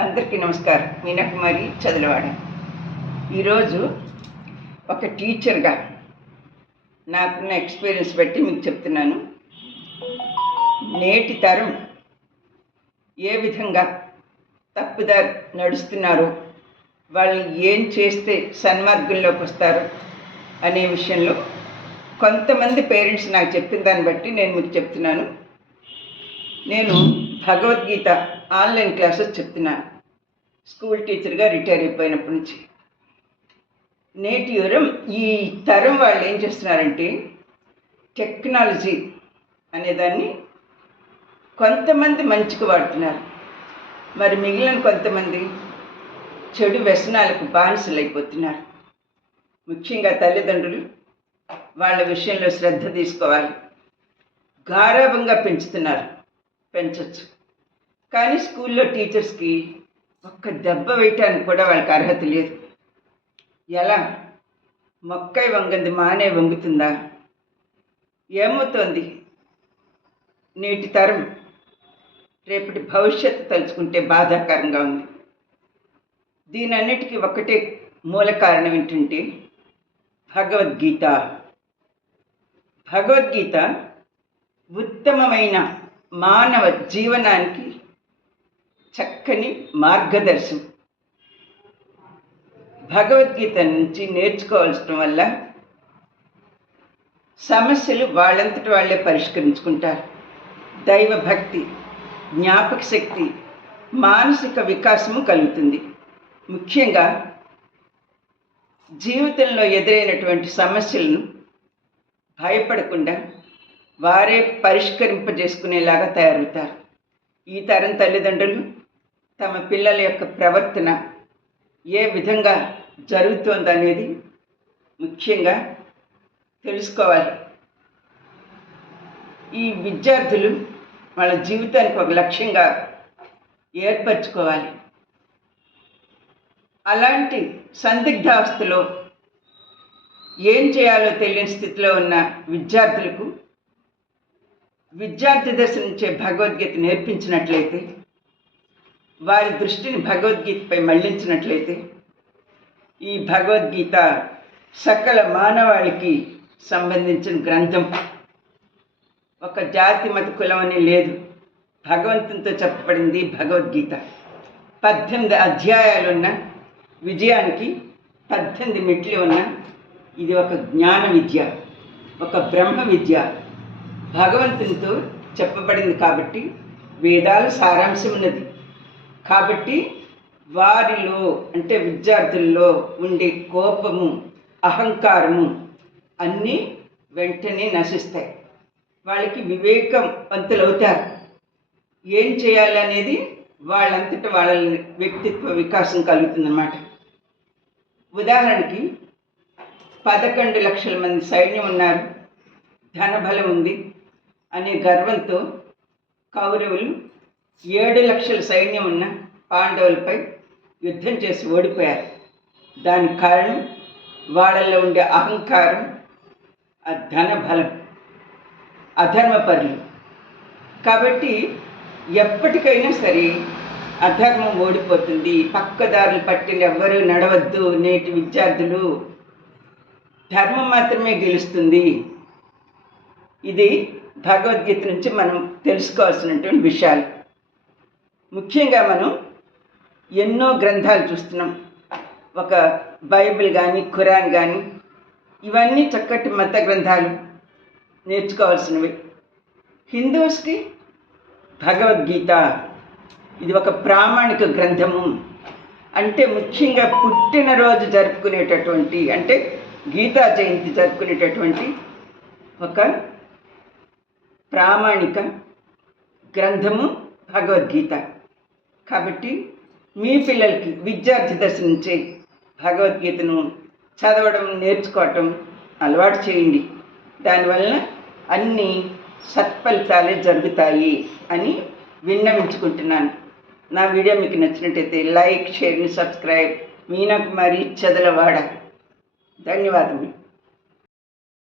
అందరికీ నమస్కారం. మీనాకుమారి చదలవాడ. ఈరోజు ఒక టీచర్గా నాకున్న ఎక్స్పీరియన్స్ బట్టి మీకు చెప్తున్నాను. నేటి తరం ఏ విధంగా తప్పుదారి నడుస్తున్నారు, వాళ్ళు ఏం చేస్తే సన్మార్గంలోకి వస్తారు అనే విషయంలో కొంతమంది పేరెంట్స్ నాకు చెప్పిన దాన్ని బట్టి నేను మీకు చెప్తున్నాను. నేను భగవద్గీత ఆన్లైన్ క్లాసెస్ చెప్తున్నాను. స్కూల్ టీచర్గా రిటైర్ అయిపోయినప్పటి నుంచి నేటి ఈ తరం వాళ్ళు ఏం చేస్తున్నారంటే టెక్నాలజీ అనేదాన్ని కొంతమంది మంచికి వాడుతున్నారు, మరి మిగిలిన కొంతమంది చెడు వ్యసనాలకు బానిసలు అయిపోతున్నారు. ముఖ్యంగా తల్లిదండ్రులు వాళ్ళ విషయంలో శ్రద్ధ తీసుకోవాలి. గారాబంగా పెంచవచ్చు, కానీ స్కూల్లో టీచర్స్కి ఒక్క దెబ్బ వేయటానికి కూడా వాళ్ళకి అర్హత లేదు. ఎలా మొక్కై వంగంది మానే వంగుతుందా? ఏమవుతోంది నేటి తరం? రేపటి భవిష్యత్తు తలుచుకుంటే బాధాకరంగా ఉంది. దీనన్నిటికీ ఒకటే మూల కారణం ఏంటంటే భగవద్గీత ఉత్తమమైన మానవ జీవనానికి చక్కని మార్గదర్శనం. భగవద్గీత నుంచి నేర్చుకోవాల్సిన వల్ల సమస్యలు వాళ్ళంతటి వాళ్ళే పరిష్కరించుకుంటారు. దైవభక్తి, జ్ఞాపక శక్తి, మానసిక వికాసము కలుగుతుంది. ముఖ్యంగా జీవితంలో ఎదురైనటువంటి సమస్యలను భయపడకుండా వారే పరిష్కరింపజేసుకునేలాగా తయారవుతారు. ఈ తరం తల్లిదండ్రులు తమ పిల్లల యొక్క ప్రవర్తన ఏ విధంగా జరుగుతోందనేది ముఖ్యంగా తెలుసుకోవాలి. ఈ విద్యార్థులు వాళ్ళ జీవితానికి ఒక లక్ష్యంగా ఏర్పరచుకోవాలి. అలాంటి సందిగ్ధావస్థలో ఏం చేయాలో తెలియని స్థితిలో ఉన్న విద్యార్థులకు విద్యార్థి దశ నుంచే భగవద్గీత నేర్పించినట్లయితే, వారి దృష్టిని భగవద్గీతపై మళ్లించినట్లయితే, ఈ భగవద్గీత సకల మానవాళికి సంబంధించిన గ్రంథం. ఒక జాతి మత కులం అని లేదు. భగవంతునితో చెప్పబడింది భగవద్గీత. 18 అధ్యాయాలున్న విజయానికి 18 మెట్లు ఉన్న ఇది ఒక జ్ఞాన విద్య, ఒక బ్రహ్మ విద్య. భగవంతునితో చెప్పబడింది కాబట్టి వేదాల సారాంశం ఉన్నది. కాబట్టి వారిలో అంటే విద్యార్థుల్లో ఉండే కోపము, అహంకారము అన్నీ వెంటనే నశిస్తాయి. వాళ్ళకి వివేకవంతులవుతారు. ఏం చేయాలనేది వాళ్ళంతట వాళ్ళ వ్యక్తిత్వ వికాసం కలుగుతుందన్నమాట. ఉదాహరణకి 11 లక్షల మంది సైన్యం ఉన్నారు, ధనబలం ఉంది అనే గర్వంతో కౌరవులు 7 లక్షల సైన్యం ఉన్న పాండవులపై యుద్ధం చేసి ఓడిపోయారు. దానికి కారణం వాళ్ళల్లో ఉండే అహంకారం, ఆ ధనబలం, అధర్మపరులు. కాబట్టి ఎప్పటికైనా సరే అధర్మం ఓడిపోతుంది. పక్కదారులు పట్టిన ఎవ్వరూ నడవద్దు. నేటి విద్యార్థులు ధర్మం మాత్రమే గెలుస్తుంది. ఇది భగవద్గీత నుంచి మనం తెలుసుకోవాల్సినటువంటి విషయాలు. ముఖ్యంగా మనం ఎన్నో గ్రంథాలు చూస్తున్నాం. ఒక బైబిల్ కానీ, ఖురాన్ కానీ, ఇవన్నీ చక్కటి మత గ్రంథాలు, నేర్చుకోవాల్సినవి. హిందూస్కి భగవద్గీత ఇది ఒక ప్రామాణిక గ్రంథము. అంటే ముఖ్యంగా పుట్టినరోజు జరుపుకునేటటువంటి, అంటే గీతా జయంతి జరుపుకునేటటువంటి ఒక ప్రామాణిక గ్రంథము భగవద్గీత. కాబట్టి మీ పిల్లలకి విద్యార్థి దశ నుంచే భగవద్గీతను చదవడం, నేర్చుకోవటం అలవాటు చేయండి. దానివలన అన్ని సత్ఫలితాలే జరుగుతాయి అని విన్నవించుకుంటున్నాను. నా వీడియో మీకు నచ్చినట్టయితే like, share, subscribe. Meena Kumari Chadalavada. ధన్యవాదములు.